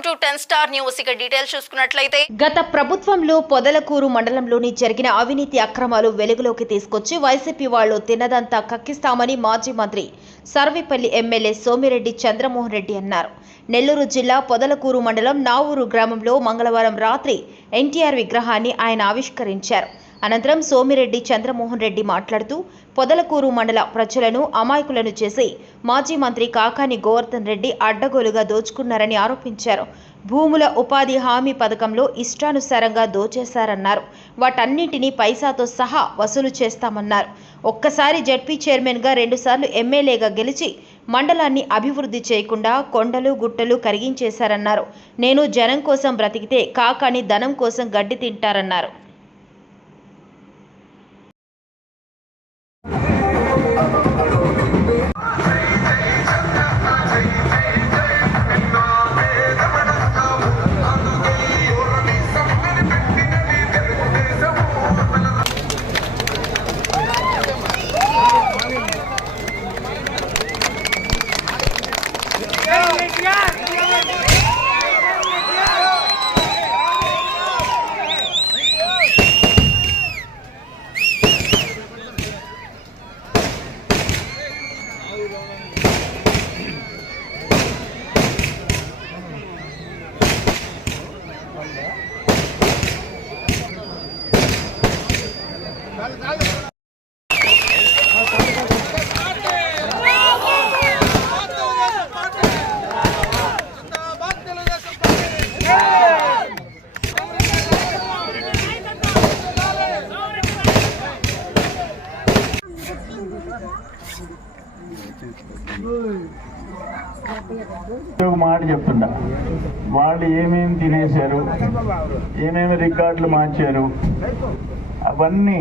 Welcome to 10 star news. ఇక details చూసుకున్నట్లయితే గత ప్రభుత్వంలో పొదలకూరు మండలంలోని జరిగిన అవినీతి అక్రమాలు వెలుగులోకి తీసుకొచ్చి వైసీపీ వాళ్ళు తిన్నదంతా కక్కిస్తామని మాజీ మంత్రి సర్వేపల్లి ఎమ్మెల్యే సోమిరెడ్డి చంద్రమోహన్ రెడ్డి అన్నారు. నెల్లూరు జిల్లా పొదలకూరు మండలం నావూరు గ్రామంలో మంగళవారం రాత్రి ఎన్టీఆర్ విగ్రహాన్ని ఆయన ఆవిష్కరించారు. అనంతరం సోమిరెడ్డి చంద్రమోహన్ రెడ్డి మాట్లాడుతూ పొదలకూరు మండల ప్రజలను అమాయకులను చేసి మాజీ మంత్రి కాకాని గోవర్ధన్ రెడ్డి అడ్డగోలుగా దోచుకున్నారని ఆరోపించారు. భూముల ఉపాధి హామీ పథకంలో ఇష్టానుసారంగా దోచేశారన్నారు. వాటన్నింటినీ పైసాతో సహా వసూలు చేస్తామన్నారు. ఒక్కసారి జడ్పీ చైర్మన్గా 2 సార్లు ఎమ్మెల్యేగా గెలిచి మండలాన్ని అభివృద్ధి చేయకుండా కొండలు గుట్టలు కరిగించేశారన్నారు. నేను జనం కోసం బ్రతికితే కాకాని ధనం కోసం గడ్డి తింటారన్నారు. ఒక మాట చెప్తుండా, వాళ్ళు ఏమేమి తినేశారు, ఏమేమి రికార్డులు మార్చారు, అవన్నీ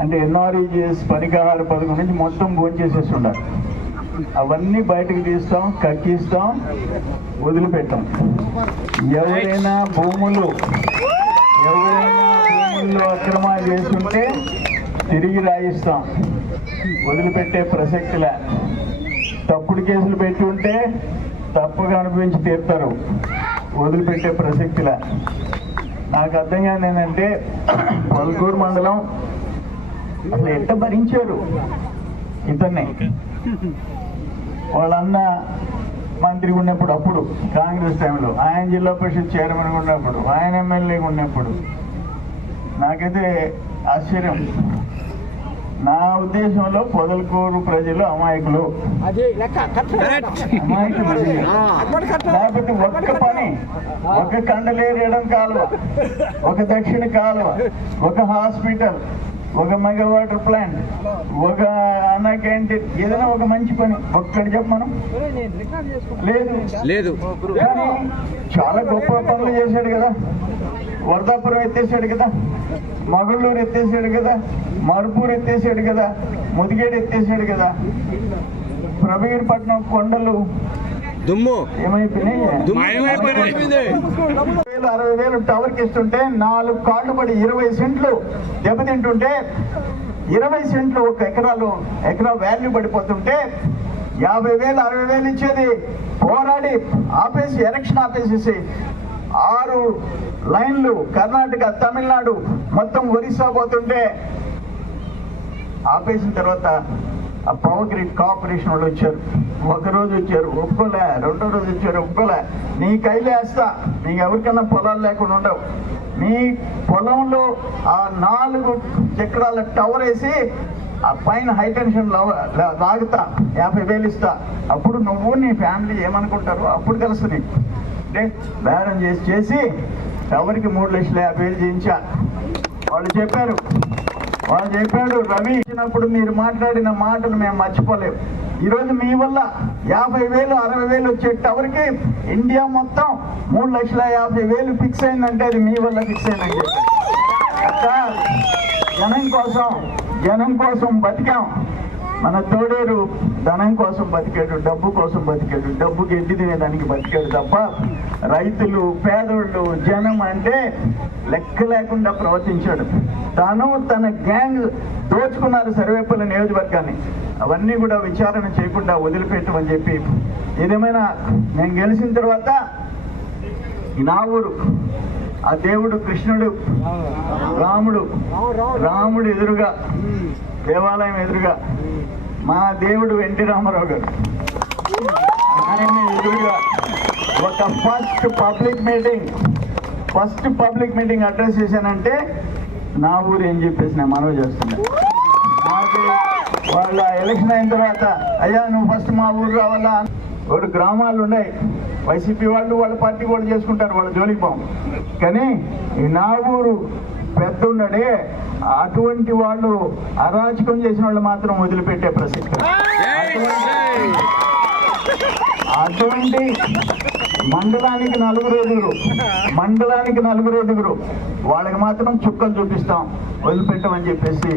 అంటే ఎన్ఆర్ఈజిఎస్ పనికాహార పథకం నుంచి మొత్తం భోంచేసేస్తుండారు. అవన్నీ బయటకు తీస్తాం, కక్కిస్తాం, వదిలిపెట్టాం. ఎవరైనా భూముల్లో అక్రమాలు చేస్తుంటే తిరిగి రాయిస్తాం, వదిలిపెట్టే ప్రసక్తిలే. తప్పుడు కేసులు పెట్టి ఉంటే తప్పుగా అనిపించి తీర్తారు, వదిలిపెట్టే ప్రసక్తిలే. నాకు అర్థం కాదు ఏంటంటే పొదలకూరు మండలం అసలు ఎట్ట భరించారు ఇతన్ని. వాళ్ళన్న మంత్రి ఉన్నప్పుడు, అప్పుడు కాంగ్రెస్ టైంలో, ఆయన జిల్లా పరిషత్ చైర్మన్ ఉన్నప్పుడు, ఆయన ఎమ్మెల్యేగా ఉన్నప్పుడు నాకైతే ఆశ్చర్యం. నా ఉద్దేశంలో పొదలకూరు ప్రజలు అమాయకులు. లేకపోతే ఒక్క పని, ఒక కండలేరేయడం కాలువ, ఒక దక్షిణ కాలువ, ఒక హాస్పిటల్, ఒక మెగా వాటర్ ప్లాంట్, ఒక అన్న క్యాంటీన్, ఏదైనా ఒక మంచి పని ఒక్కటి చెప్పమను లేదు. కానీ చాలా గొప్ప పనులు చేశాడు కదా. వరదాపురం ఎత్తేసాడు కదా, మగళూరు ఎత్తేసాడు కదా, మరుపూరు ఎత్తేసాడు కదా, ముదిగేడు ఎత్తేసాడు కదా, ప్రభగిరిపట్నం కొండలు ఏమైపోయినాయి. 60,000 టవర్కి ఇస్తుంటే 4 కాళ్ళు పడి 20 సెంట్లు దెబ్బతింటుంటే, 20 సెంట్లు ఒక ఎకరా వాల్యూ పడిపోతుంటే 50,000 60,000 ఇచ్చేది పోరాడి ఆపేసి, ఎలక్షన్ ఆపేసేసి 6 లైన్లు కర్ణాటక, తమిళనాడు, మొత్తం ఒరిస్సా పోతుంటే ఆపేసిన తర్వాత ఆ పవర్ గ్రిడ్ కార్పొరేషన్ వాళ్ళు వచ్చారు. ఒకరోజు వచ్చారు, ఒప్పుకోలే. రెండో రోజు వచ్చారు, ఒప్పుకోలే. నీ కైలు వేస్తా, నీకు ఎవరికన్నా పొలాలు లేకుండా ఉండవు. నీ పొలంలో ఆ 4 చక్రాల టవర్ వేసి ఆ పైన హై టెన్షన్ లాగుతా, 50,000 ఇస్తా. అప్పుడు నువ్వు నీ ఫ్యామిలీ ఏమనుకుంటారు, అప్పుడు తెలుసు నీకు. అంటే బేరం చేసి టవర్కి 3,50,000 చేయించా. వాళ్ళు చెప్పారు, రవి ఇచ్చినప్పుడు మీరు మాట్లాడిన మాటలు మేము మర్చిపోలేము. ఈరోజు మీ వల్ల 50,000 60,000 వచ్చే టవర్కి ఇండియా మొత్తం 3,50,000 ఫిక్స్ అయిందంటే అది మీ వల్ల ఫిక్స్ అయిందని చెప్పారు. అట్లా జనం కోసం బతికాం. మన తోడేరు ధనం కోసం బతికాడు, డబ్బు కోసం బతికాడు, డబ్బుకి ఎడ్డి తినేదానికి బతికాడు తప్ప రైతులు, పేదోళ్ళు, జనం అంటే లెక్క లేకుండా ప్రవర్తించాడు. తన గ్యాంగ్ దోచుకున్నారు సర్వేపల్లి నియోజకవర్గాన్ని. అవన్నీ కూడా విచారణ చేయకుండా వదిలిపెట్టమని చెప్పి, ఏదేమైనా నేను గెలిచిన తర్వాత నా ఊరు. ఆ దేవుడు కృష్ణుడు, రాముడు ఎదురుగా, దేవాలయం ఎదురుగా మా దేవుడు ఎన్టీ రామారావు గారు, ఆయన ఎదురుగా ఒక ఫస్ట్ పబ్లిక్ మీటింగ్ అడ్రస్ చేశానంటే నా ఊరు ఏం చెప్పేసి నేను మనవి చేస్తున్నా. నాకు వాళ్ళ ఎలక్షన్ అయిన తర్వాత అయ్యా నువ్వు ఫస్ట్ మా ఊరు రావాలా, ఒకటి గ్రామాలు ఉన్నాయి, వైసీపీ వాళ్ళు వాళ్ళ పార్టీ కూడా చేసుకుంటారు, వాళ్ళ జోలికి పోం. కానీ నా ఊరు పెద్ద ఉన్నాడే, అటువంటి వాళ్ళు అరాచకం చేసిన వాళ్ళు మాత్రం వదిలిపెట్టే ప్రసక్తి. అటువంటి మండలానికి నలుగురు ఎదుగురు వాళ్ళకి మాత్రం చుక్కలు చూపిస్తాం, వదిలిపెట్టమని చెప్పేసి